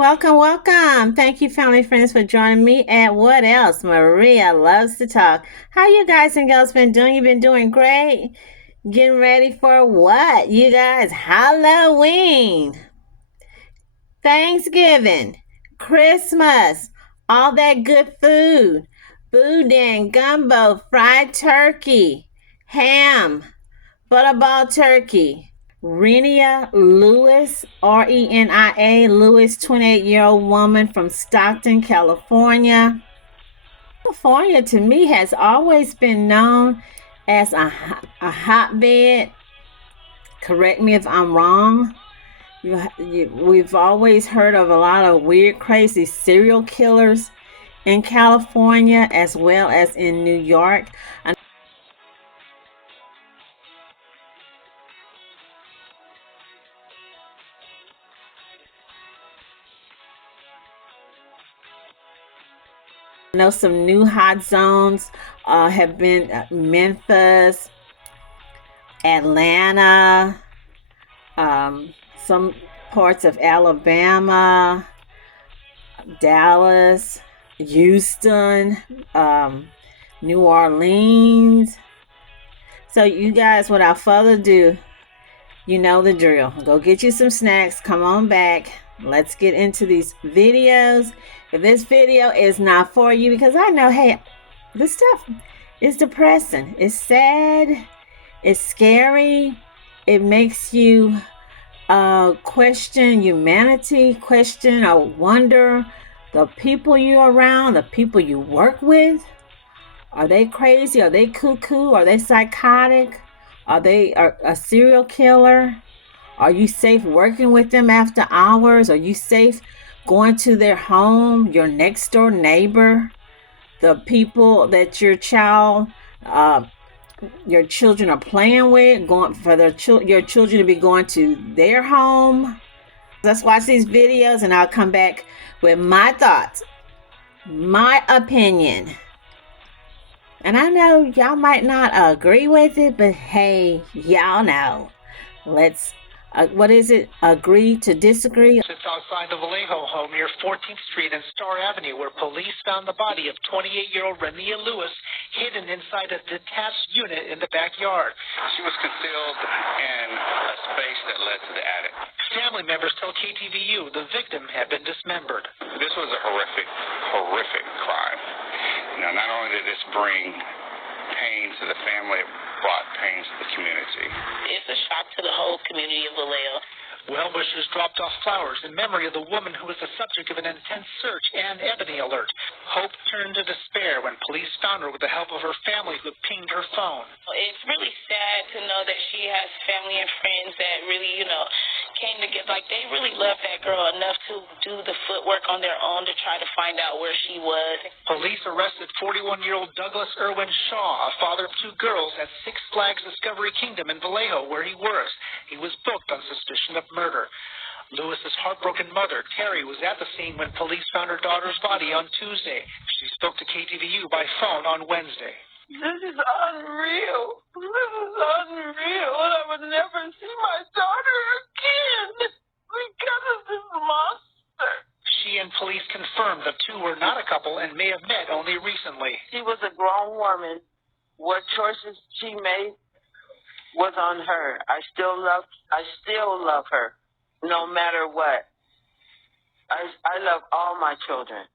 Welcome, welcome. Thank you, family friends, for joining me at What Else? Maria loves to talk. How you guys and girls been doing? You've been doing great. Getting ready for what? You guys, Halloween, Thanksgiving, Christmas, all that good food. Boudin, gumbo, fried turkey, ham, butterball turkey. Renia Lewis, Renia Lewis, 28-year-old woman from Stockton, California. California, to me, has always been known as a hotbed. Correct me if I'm wrong. We've always heard of a lot of weird, crazy serial killers in California as well as in New York. I know some new hot zones have been Memphis, Atlanta, some parts of Alabama, Dallas, Houston, New Orleans. So, you guys, without further ado, you know the drill. Go get you some snacks. Come on back. Let's get into these videos. If this video is not for you, because I know, hey, this stuff is depressing. It's sad. It's scary. It makes you question humanity, question or wonder the people you're around, the people you work with. Are they crazy? Are they cuckoo? Are they psychotic? Are they a serial killer? Are you safe working with them after hours? Are you safe going to their home, your next door neighbor, the people that your children are playing with, going for your children to be going to their home? Let's watch these videos and I'll come back with my thoughts, my opinion. And I know y'all might not agree with it, but hey, y'all know. Let's, what is it? Agree to disagree? Just outside the Vallejo home near 14th Street and Star Avenue, where police found the body of 28-year-old Renia Lewis hidden inside a detached unit in the backyard. She was concealed in a space that led to the attic. Family members tell KTVU the victim had been dismembered. This was a horrific crime. Not only did this bring pain to the family, it brought pain to the community. It's a shock to the whole community of Vallejo. Well-wishers dropped off flowers in memory of the woman who was the subject of an intense search and ebony alert. Hope turned to despair when police found her with the help of her family, who pinged her phone. It's really sad to know that she has family and friends that really, came together. Like, they really loved that girl enough to do the footwork on their own to try to find out where she was. Police arrested 41-year-old Douglas Irwin Shaw, a father of two girls, at Six Flags Discovery Kingdom in Vallejo, where he works. He was booked on suspicion of murder. Lewis's heartbroken mother, Terry, was at the scene when police found her daughter's body on Tuesday. She spoke to KTVU by phone on Wednesday. This is unreal. This is unreal. And I would never see my daughter again because of this monster. She and police confirmed the two were not a couple and may have met only recently. She was a grown woman. What choices she made was on her. I still love her, no matter what. I love all my children,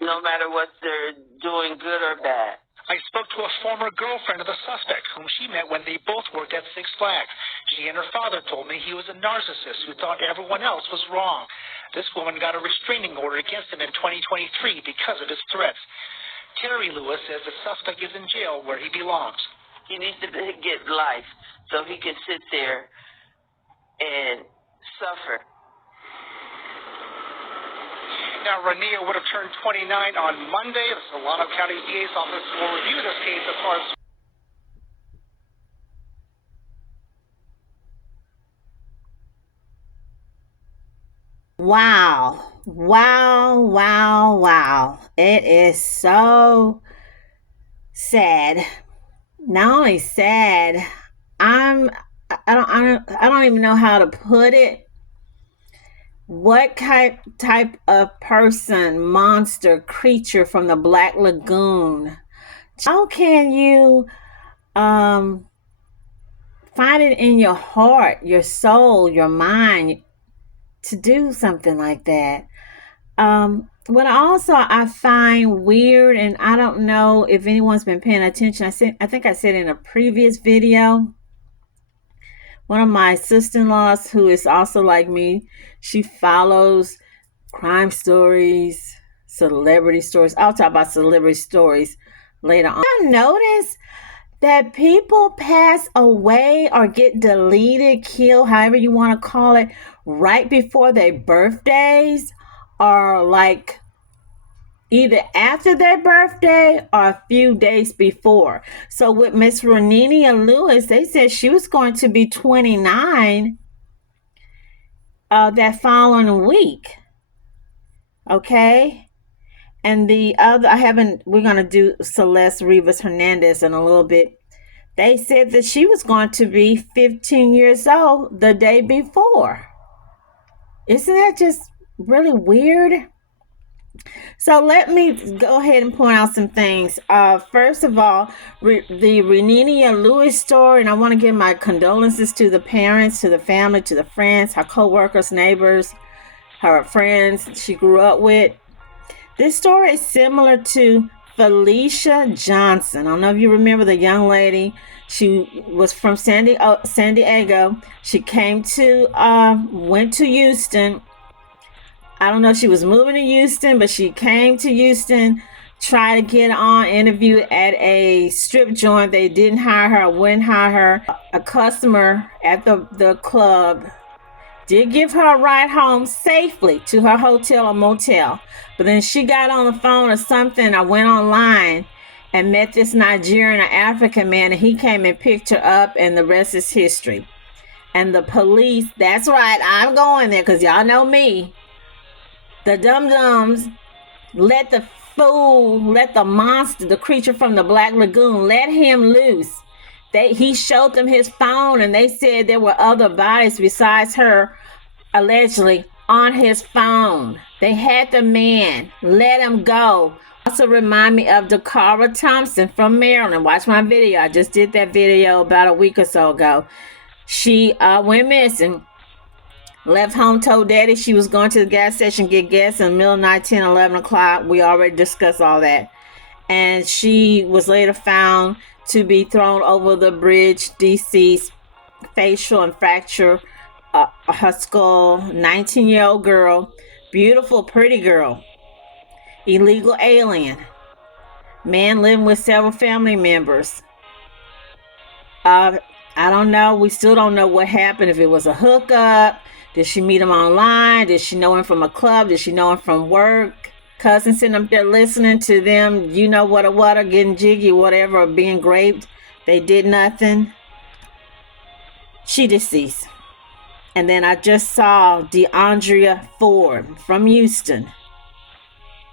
no matter what they're doing, good or bad. I spoke to a former girlfriend of the suspect, whom she met when they both worked at Six Flags. She and her father told me he was a narcissist who thought everyone else was wrong. This woman got a restraining order against him in 2023 because of his threats. Terry Lewis says the suspect is in jail where he belongs. He needs to get life so he can sit there and suffer. Now, Renia would have turned 29 on Monday. The Solano County DA's office will review this case as far as... Wow. Wow, wow, wow. It is so sad. Not only sad, I don't even know how to put it. What type of person, monster, creature from the Black Lagoon? How can you um find it in your heart, your soul, your mind to do something like that? What also I find weird, and I don't know if anyone's been paying attention. I think I said in a previous video, one of my sister-in-laws who is also like me, she follows crime stories, celebrity stories. I'll talk about celebrity stories later on. I noticed that people pass away or get deleted, killed, however you want to call it, right before their birthdays, or like either after their birthday or a few days before. So with Miss Renia Lewis, they said she was going to be 29 that following week. Okay. And the other, we're going to do Celeste Rivas Hernandez in a little bit. They said that she was going to be 15 years old the day before. Isn't that just really weird? So let me go ahead and point out some things. First of all, the Renia Lewis story, and I want to give my condolences to the parents, to the family, to the friends, her co-workers, neighbors, her friends she grew up with. This story is similar to Felicia Johnson. I don't know if you remember the young lady. She was from San Diego. She went to Houston. I don't know if she was moving to Houston, but she came to Houston, tried to get on interview at a strip joint. They didn't hire her, wouldn't hire her. A customer at the club did give her a ride home safely to her hotel or motel. But then she got on the phone or something. I went online and met this Nigerian or African man, and he came and picked her up, and the rest is history. And the police, that's right, I'm going there because y'all know me. The dum-dums let the monster, the creature from the Black Lagoon, let him loose. He showed them his phone, and they said there were other bodies besides her, allegedly, on his phone. They had the man, let him go. Also remind me of Dakara Thompson from Maryland. Watch my video. I just did that video about a week or so ago. She went missing. Left home, told daddy she was going to the gas station get gas in the middle of the night, 10, 11 o'clock. We already discussed all that. And she was later found to be thrown over the bridge, deceased, facial and fracture her skull. 19-year-old girl, beautiful, pretty girl, illegal alien, man living with several family members. I don't know. We still don't know what happened. If it was a hookup, did she meet him online? Did she know him from a club? Did she know him from work? Cousin sitting up there listening to them, you know what, getting jiggy, whatever, or being raped. They did nothing. She deceased. And then I just saw DeAndrea Ford from Houston.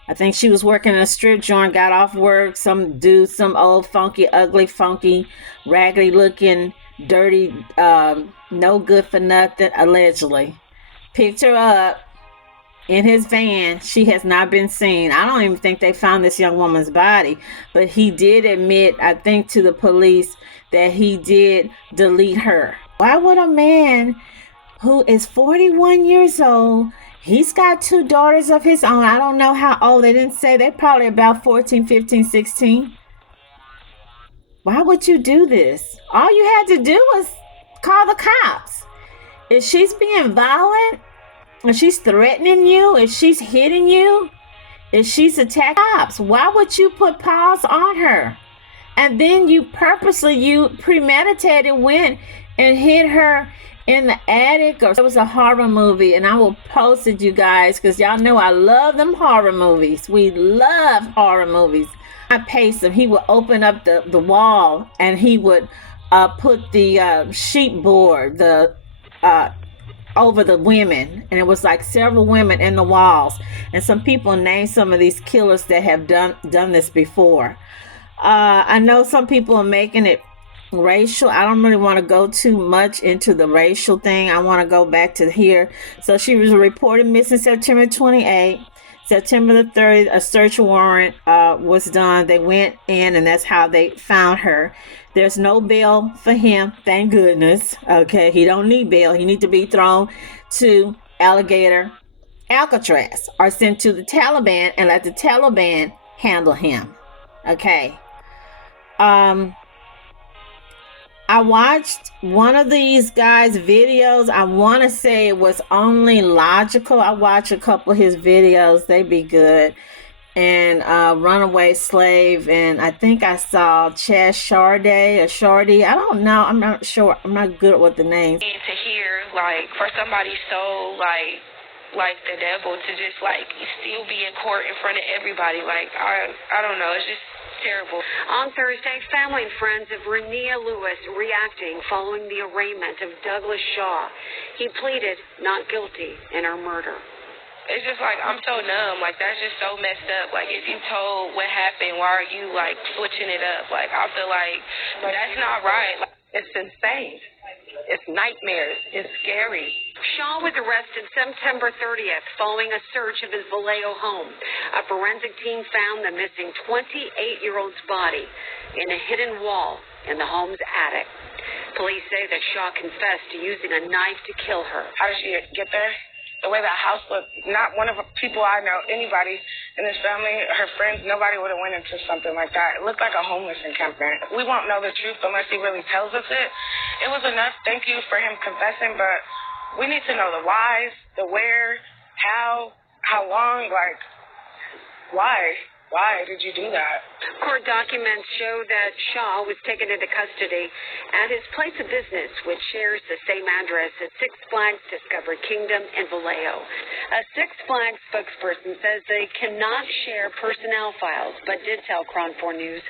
I think she was working in a strip joint, got off work. Some dude, some old funky, ugly, funky, raggedy looking, dirty, no good for nothing, allegedly, picked her up in his van. She has not been seen. I don't even think they found this young woman's body, but he did admit, I think, to the police that he did delete her. Why would a man who is 41 years old, he's got 2 daughters of his own. I don't know how old. They didn't say. They're probably about 14, 15, 16. Why would you do this? All you had to do was call the cops. If she's being violent, if she's threatening you, if she's hitting you, if she's attacking cops, why would you put paws on her? And then you premeditated went and hit her in the attic. Or it was a horror movie, and I will post it, you guys, because y'all know I love them horror movies. We love horror movies. I paced him. He would open up the wall, and he would put the sheet board over the women, and it was like several women in the walls. And some people named some of these killers that have done this before. I know some people are making it racial. I don't really want to go too much into the racial thing. I want to go back to here. So she was reported missing September 28th. September the 30th, a search warrant was done. They went in, and that's how they found her. There's no bail for him, thank goodness. Okay, he don't need bail. He need to be thrown to alligator Alcatraz or sent to the Taliban and let the Taliban handle him. Okay. I watched one of these guys' videos. I want to say it was Only Logical. I watched a couple of his videos. They be good. And Runaway Slave. And I think I saw Chaz Sharday or Shardy. I don't know. I'm not sure. I'm not good with the names. To hear, like, for somebody so, like the devil to just, like, still be in court in front of everybody. Like, I don't know. It's just terrible. On Thursday, family and friends of Renia Lewis reacting following the arraignment of Douglas Shaw. He pleaded not guilty in her murder. It's just like, I'm so numb. Like, that's just so messed up. Like, if you told what happened, why are you, like, switching it up? Like, I feel like that's not right. Like, it's insane. It's nightmares. It's scary. Shaw was arrested September 30th following a search of his Vallejo home. A forensic team found the missing 28-year-old's body in a hidden wall in the home's attic. Police say that Shaw confessed to using a knife to kill her. How did she get there? The way that house looked, not one of the people I know, anybody in this family, her friends, nobody would have went into something like that. It looked like a homeless encampment. We won't know the truth unless he really tells us it. It was enough, thank you for him confessing, but we need to know the whys, the where, how long, like, why? Why did you do that? Court documents show that Shaw was taken into custody at his place of business, which shares the same address as Six Flags Discovery Kingdom in Vallejo. A Six Flags spokesperson says they cannot share personnel files, but did tell Cron 4 News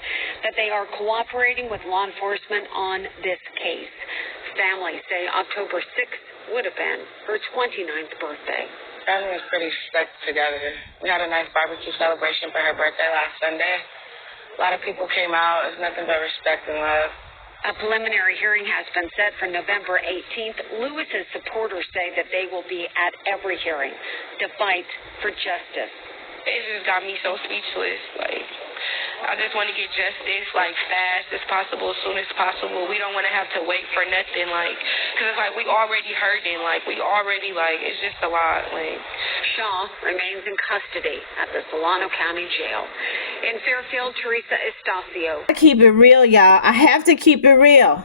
that they are cooperating with law enforcement on this case. Families say October 6th would have been her 29th birthday. Family was pretty stuck together. We had a nice barbecue celebration for her birthday last Sunday. A lot of people came out. It was nothing but respect and love. A preliminary hearing has been set for November 18th. Lewis's supporters say that they will be at every hearing to fight for justice. It just got me so speechless. Like, I just want to get justice, like, fast as possible, as soon as possible. We don't want to have to wait for nothing, like, because it's like we already hurting, like, we already, like, it's just a lot, like. Shaw remains in custody at the Solano County Jail. In Fairfield, Teresa Estacio. I keep it real, y'all. I have to keep it real.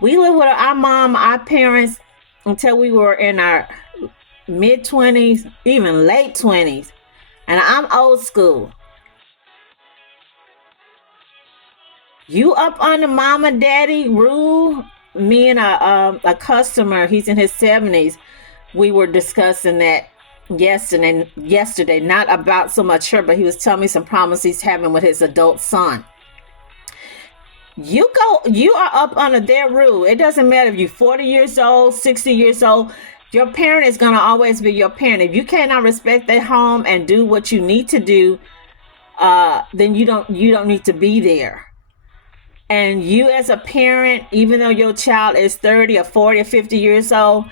We lived with our mom, our parents, until we were in our mid-20s, even late 20s. And I'm old school. You up under mama daddy rule? Me and a customer, he's in his 70s, we were discussing that yesterday, not about so much her, but he was telling me some problems he's having with his adult son. You are up under their rule. It doesn't matter if you're 40 years old, 60 years old. Your parent is going to always be your parent. If you cannot respect their home and do what you need to do, then you don't need to be there. And you as a parent, even though your child is 30 or 40 or 50 years old,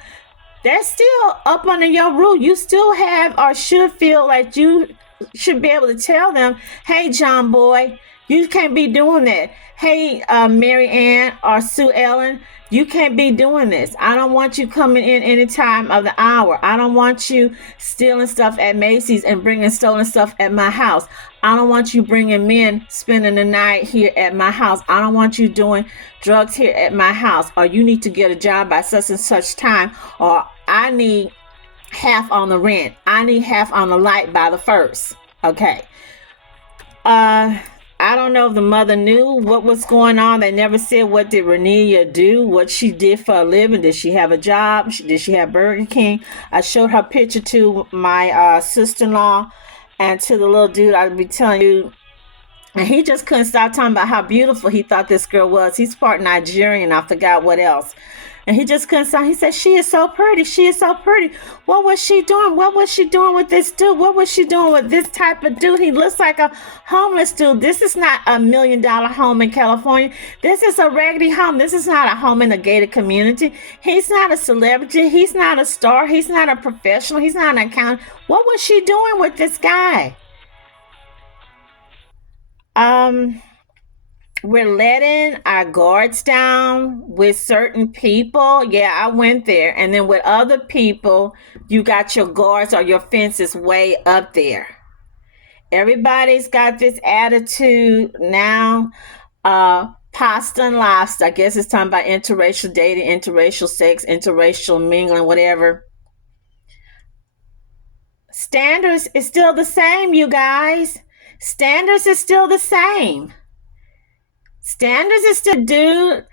they're still up under your rule. You still have or should feel like you should be able to tell them, hey, John boy, you can't be doing that. Hey, Mary Ann or Sue Ellen, you can't be doing this. I don't want you coming in any time of the hour. I don't want you stealing stuff at Macy's and bringing stolen stuff at my house. I don't want you bringing men spending the night here at my house. I don't want you doing drugs here at my house. Or you need to get a job by such and such time. Or I need half on the rent. I need half on the light by the 1st. Okay. I don't know if the mother knew what was going on. They never said what did Renia do, what she did for a living. Did she have a job? Did she have Burger King? I showed her picture to my sister-in-law and to the little dude I'd be telling you. And he just couldn't stop talking about how beautiful he thought this girl was. He's part Nigerian. I forgot what else. And he just couldn't stop. He said, she is so pretty. She is so pretty. What was she doing? What was she doing with this dude? What was she doing with this type of dude? He looks like a homeless dude. This is not $1 million home in California. This is a raggedy home. This is not a home in a gated community. He's not a celebrity. He's not a star. He's not a professional. He's not an accountant. What was she doing with this guy? We're letting our guards down with certain people. Yeah, I went there. And then with other people, you got your guards or your fences way up there. Everybody's got this attitude now. Pasta and lobster. I guess it's talking about interracial dating, interracial sex, interracial mingling, whatever. Standards is still the same, you guys. Standards is still the same. Standards is still, dude.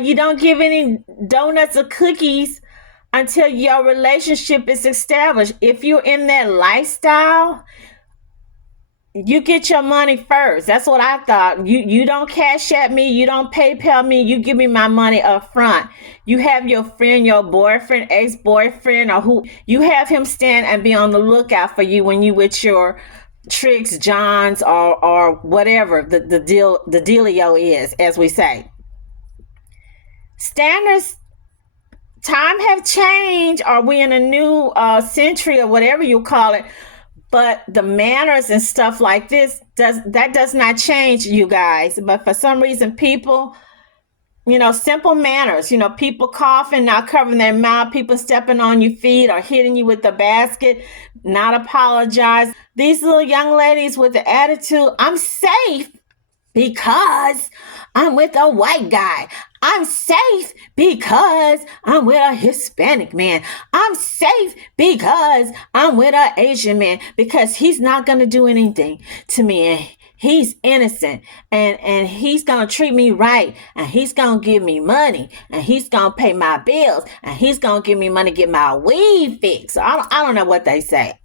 You don't give any donuts or cookies until your relationship is established. If you're in that lifestyle, you get your money first. That's what I thought. You don't cash at me. You don't PayPal me. You give me my money up front. You have your friend, your boyfriend, ex-boyfriend, or who you have him stand and be on the lookout for you when you with your Tricks, Johns, or whatever the dealio is, as we say. Standards, time have changed. Are we in a new century or whatever you call it? But the manners and stuff like this does not change, you guys. But for some reason, people, simple manners, people coughing, not covering their mouth, people stepping on your feet or hitting you with the basket, not apologize. These little young ladies with the attitude, I'm safe because I'm with a white guy. I'm safe because I'm with a Hispanic man. I'm safe because I'm with an Asian man, because he's not going to do anything to me. And he's innocent, and he's going to treat me right, and he's going to give me money, and he's going to pay my bills, and he's going to give me money to get my weed fixed. I don't know what they say,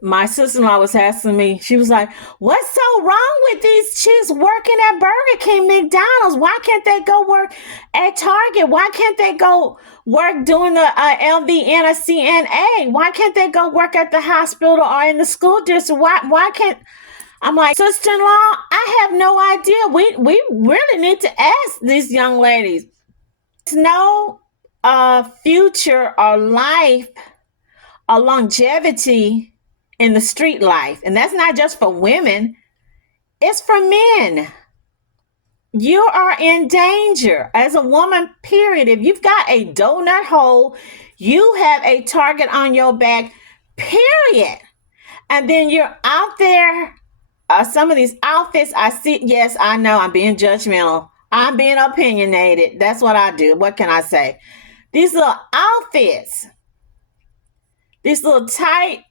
My sister-in-law was asking me, she was like, what's so wrong with these chicks working at Burger King, McDonald's? Why can't they go work at Target? Why can't they go work doing the LVN or CNA? Why can't they go work at the hospital or in the school district? Why can't... I'm like, sister-in-law, I have no idea. We really need to ask these young ladies. There's no future or life or longevity in the street life. And that's not just for women. It's for men. You are in danger as a woman, period. If you've got a donut hole, you have a target on your back, period. And then you're out there. Some of these outfits I see, yes, I know I'm being judgmental. I'm being opinionated. That's what I do. What can I say? These little outfits, these little tight,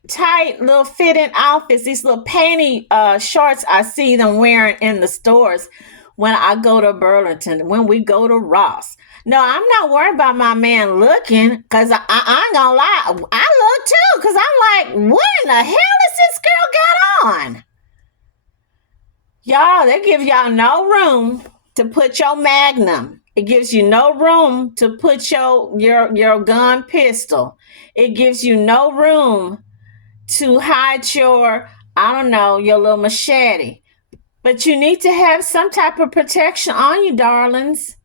little fitting outfits, these little panty shorts I see them wearing in the stores when I go to Burlington, when we go to Ross. No, I'm not worried about my man looking, because I ain't gonna lie. I look too, because I'm like, what in the hell is this girl got on? Y'all, they give y'all no room to put your Magnum. It gives you no room to put your gun pistol. It gives you no room to hide your, your little machete. But you need to have some type of protection on you, darlings.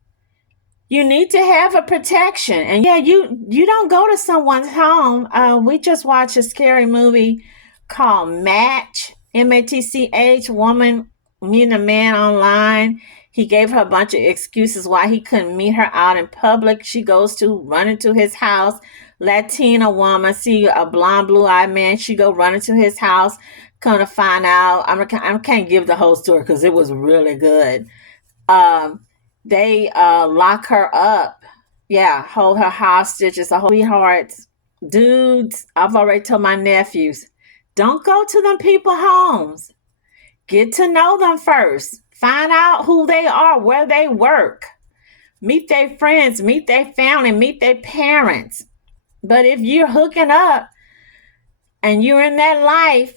You need to have a protection. And yeah, you don't go to someone's home. We just watched a scary movie called Match, MATCH, woman meeting a man online. He gave her a bunch of excuses why he couldn't meet her out in public. She goes to run into his house. Latina woman, see a blonde, blue-eyed man. She go run into his house. Come to find out, I can't give the whole story because it was really good. They lock her up. Yeah, hold her hostage. It's a whole sweethearts. Dudes, I've already told my nephews, don't go to them people's homes. Get to know them first. Find out who they are, where they work. Meet their friends, meet their family, meet their parents. But if you're hooking up and you're in that life,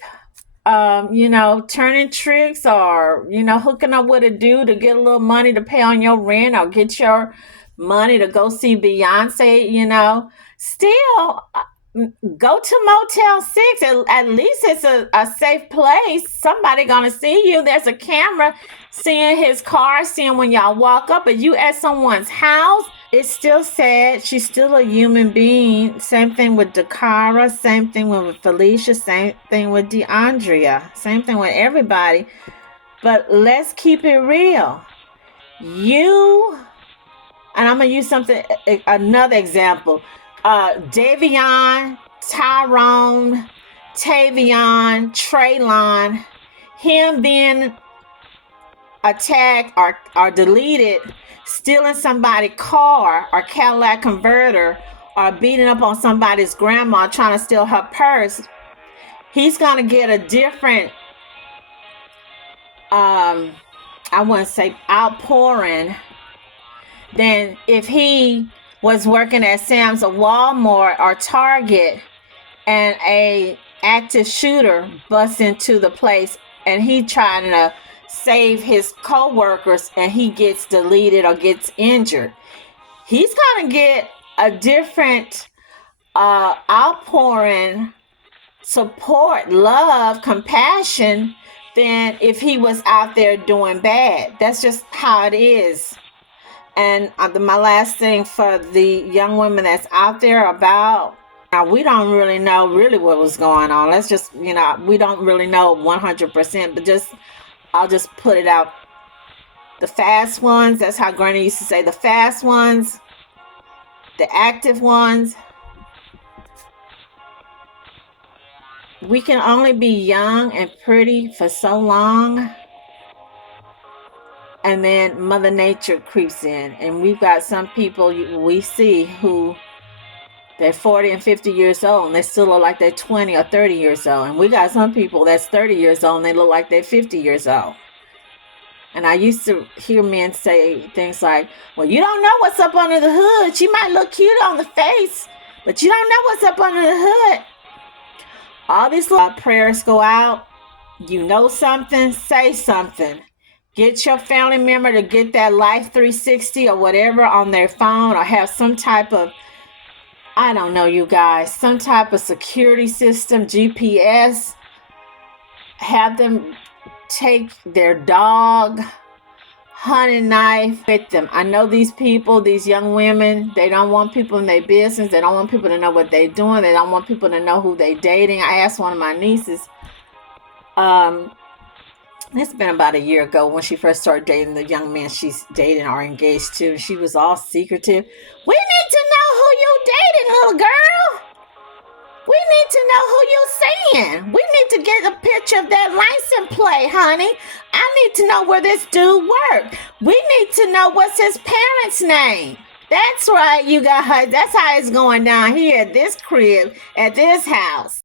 turning tricks or, hooking up with a dude to get a little money to pay on your rent or get your money to go see Beyonce, still go to Motel 6. At least it's a safe place. Somebody gonna see you. There's a camera seeing his car, seeing when y'all walk up. But you at someone's house, it's still sad. She's still a human being. Same thing with Dakara. Same thing with Felicia. Same thing with DeAndrea. Same thing with everybody. But let's keep it real. And I'm gonna use another example. Davion, Tyrone, Tavion, Traylon, him being attacked or deleted, stealing somebody's car or Cadillac converter, or beating up on somebody's grandma trying to steal her purse. He's gonna get a different, I wouldn't say outpouring, than if he was working at Sam's or Walmart or Target and a active shooter busts into the place and he trying to save his co-workers and he gets deleted or gets injured. He's going to get a different outpouring, support, love, compassion than if he was out there doing bad. That's just how it is. And my last thing for the young women that's out there about, we don't really know what was going on. Let's just, we don't really know 100%, but I'll just put it out. The fast ones, that's how Granny used to say, the fast ones, the active ones. We can only be young and pretty for so long. And then Mother Nature creeps in. And we've got some people we see who they're 40 and 50 years old and they still look like they're 20 or 30 years old. And we got some people that's 30 years old and they look like they're 50 years old. And I used to hear men say things like, well, you don't know what's up under the hood. She might look cute on the face, but you don't know what's up under the hood. All these little prayers go out. You know something, say something. Get your family member to get that Life 360 or whatever on their phone, or have some type of, I don't know, you guys, some type of security system, GPS. Have them take their dog, hunting knife with them. I know these people, these young women, they don't want people in their business. They don't want people to know what they're doing. They don't want people to know who they're dating. I asked one of my nieces, it's been about a year ago when she first started dating the young man she's dating or engaged to. She was all secretive. We need to know who you dating, little girl. We need to know who you seeing. We need to get a picture of that license plate, honey. I need to know where this dude worked. We need to know what's his parents' name. That's right, you guys. That's how it's going down here at this crib, at this house.